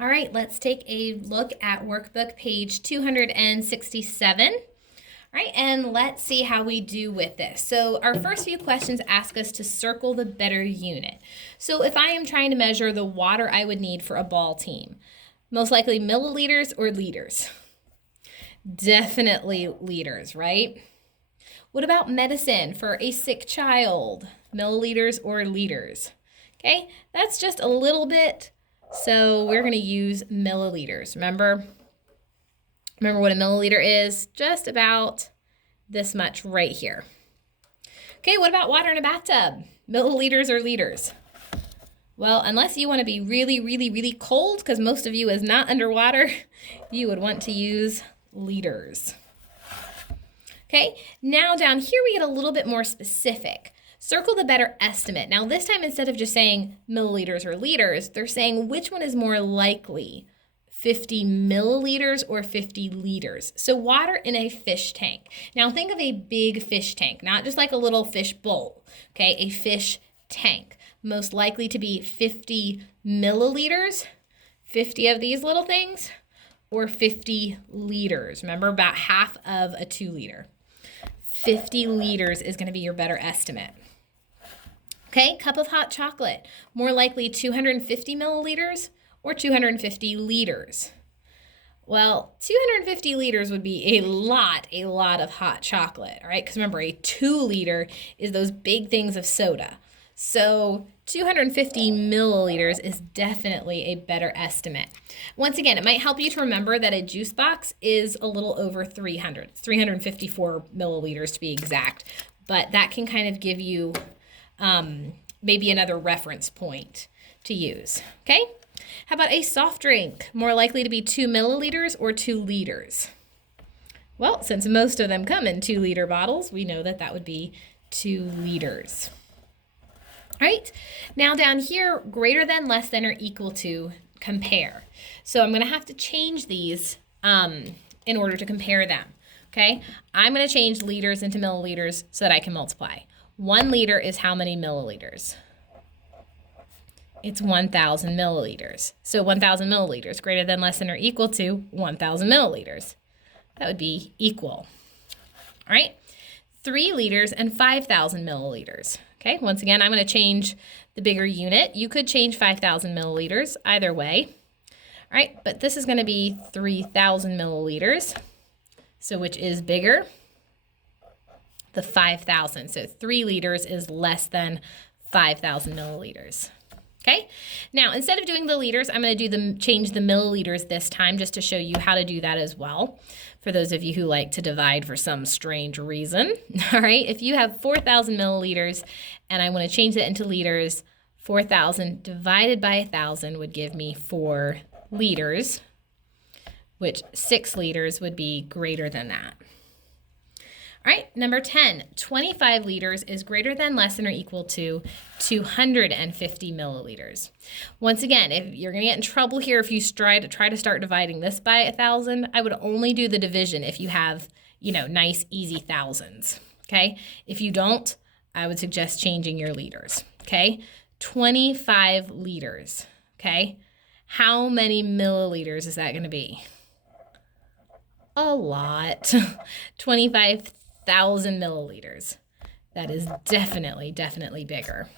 All right, let's take a look at workbook page 267. All right, and let's see how we do with this. So our first few questions ask us to circle the better unit. So if I am trying to measure the water I would need for a ball team, most likely milliliters or liters? Definitely liters, right? What about medicine for a sick child? Milliliters or liters? Okay, that's just a little bit, so we're going to use milliliters. Remember what a milliliter is? Just about this much right here. Okay, what about water in a bathtub? Milliliters or liters? Well, unless you want to be really, really, really cold, because most of you is not underwater, you would want to use liters. Okay, now down here we get a little bit more specific. Circle the better estimate. Now this time, instead of just saying milliliters or liters, they're saying which one is more likely, 50 milliliters or 50 liters. So water in a fish tank. Now think of a big fish tank, not just like a little fish bowl, okay? A fish tank, most likely to be 50 milliliters, 50 of these little things, or 50 liters. Remember, about half of a 2 liter. 50 liters is going to be your better estimate. Okay, cup of hot chocolate, more likely 250 milliliters or 250 liters. Well, 250 liters would be a lot of hot chocolate, all right? Because remember, a 2 liter is those big things of soda. So 250 milliliters is definitely a better estimate. Once again, it might help you to remember that a juice box is a little over 300. It's 354 milliliters to be exact. But that can kind of give you maybe another reference point to use, okay? How about a soft drink? More likely to be 2 milliliters or 2 liters? Well, since most of them come in 2 liter bottles, we know that that would be 2 liters. All right, now down here, greater than, less than, or equal to, compare. So I'm going to have to change these in order to compare them, okay? I'm going to change liters into milliliters so that I can multiply. 1 liter is how many milliliters? It's 1,000 milliliters. So 1,000 milliliters, greater than, less than, or equal to 1,000 milliliters. That would be equal. All right, 3 liters and 5,000 milliliters. Okay, once again, I'm going to change the bigger unit. You could change 5,000 milliliters either way. All right, but this is going to be 3,000 milliliters. So which is bigger? The 5,000. So 3 liters is less than 5,000 milliliters. Okay, now instead of doing the liters, I'm going to change the milliliters this time just to show you how to do that as well. For those of you who like to divide for some strange reason. All right, if you have 4,000 milliliters and I want to change that into liters, 4,000 divided by 1,000 would give me 4 liters, which 6 liters would be greater than that. All right, number 10, 25 liters is greater than, less than, or equal to 250 milliliters. Once again, if you're going to get in trouble here if you try to start dividing this by 1,000, I would only do the division if you have, nice, easy thousands, okay? If you don't, I would suggest changing your liters, okay? 25 liters, okay? How many milliliters is that going to be? A lot. 25,000 milliliters. That is definitely bigger.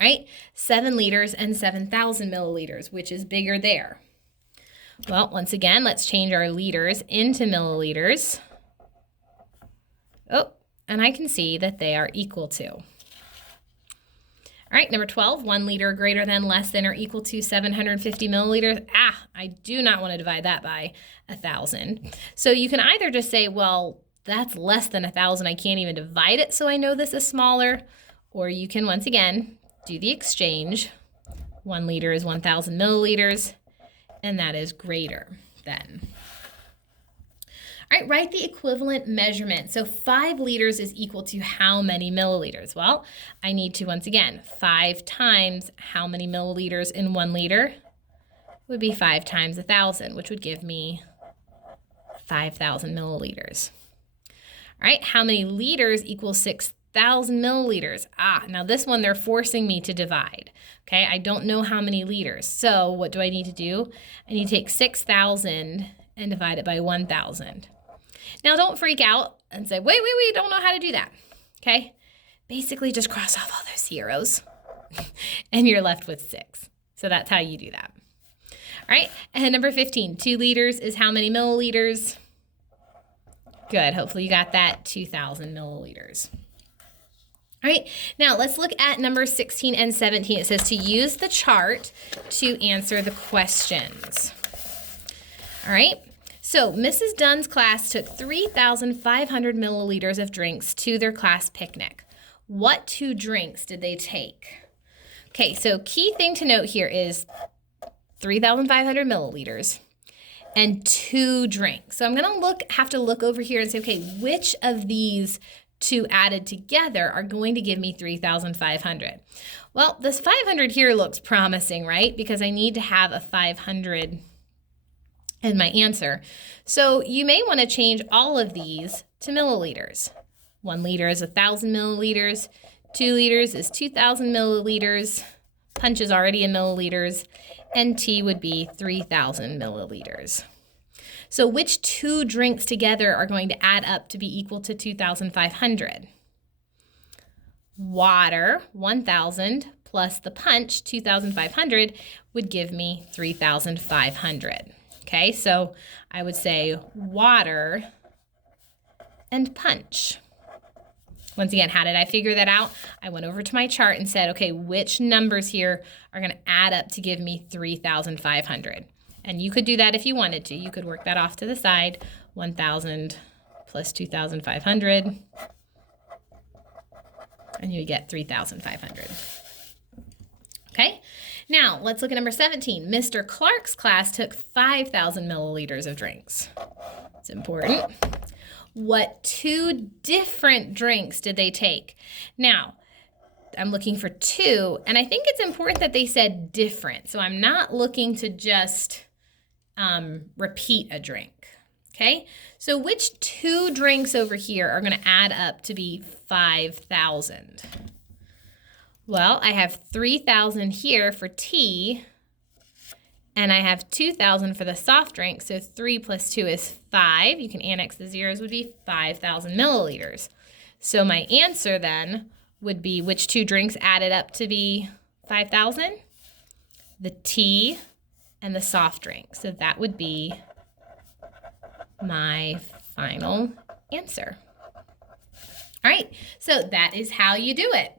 Right? 7 liters and 7,000 milliliters, which is bigger there. Well, once again, let's change our liters into milliliters. Oh, and I can see that they are equal to. All right, number 12, 1 liter greater than, less than, or equal to 750 milliliters. I do not want to divide that by 1,000. So you can either just say, well, that's less than 1,000. I can't even divide it, so I know this is smaller. Or you can, once again, do the exchange. 1 liter is 1,000 milliliters, and that is greater than. All right, write the equivalent measurement. So 5 liters is equal to how many milliliters? Well, I need to, once again, 5 times how many milliliters in 1 liter would be 5 times 1,000, which would give me 5,000 milliliters. All right, how many liters equals 6,000 6,000 milliliters. Now this one they're forcing me to divide. Okay, I don't know how many liters. So what do I need to do? I need to take 6,000 and divide it by 1,000. Now don't freak out and say, wait, don't know how to do that. Okay, basically just cross off all those zeros and you're left with 6. So that's how you do that. All right, and number 15, 2 liters is how many milliliters? Good, hopefully you got that, 2,000 milliliters. All right, now let's look at number 16 and 17. It says to use the chart to answer the questions. All right, so Mrs. Dunn's class took 3,500 milliliters of drinks to their class picnic. What 2 drinks did they take? Okay, so key thing to note here is 3,500 milliliters and 2 drinks. So I'm gonna have to look over here and say, okay, which of these 2 added together are going to give me 3,500? Well, this 500 here looks promising, right? Because I need to have a 500 in my answer. So you may want to change all of these to milliliters. 1 liter is 1,000 milliliters. 2 liters is 2,000 milliliters. Punch is already in milliliters. And tea would be 3,000 milliliters. So which 2 drinks together are going to add up to be equal to 2,500? Water, 1,000, plus the punch, 2,500, would give me 3,500. Okay, so I would say water and punch. Once again, how did I figure that out? I went over to my chart and said, okay, which numbers here are going to add up to give me 3,500? And you could do that if you wanted to. You could work that off to the side. 1,000 plus 2,500. And you get 3,500. Okay, now let's look at number 17. Mr. Clark's class took 5,000 milliliters of drinks. It's important. What 2 different drinks did they take? Now, I'm looking for 2, and I think it's important that they said different. So I'm not looking to just repeat a drink, okay? So which 2 drinks over here are gonna add up to be 5,000? Well, I have 3,000 here for tea, and I have 2,000 for the soft drink, so 3 plus 2 is 5. You can annex the zeros, would be 5,000 milliliters. So my answer then would be which 2 drinks added up to be 5,000? The tea and the soft drink. So that would be my final answer. All right, so that is how you do it.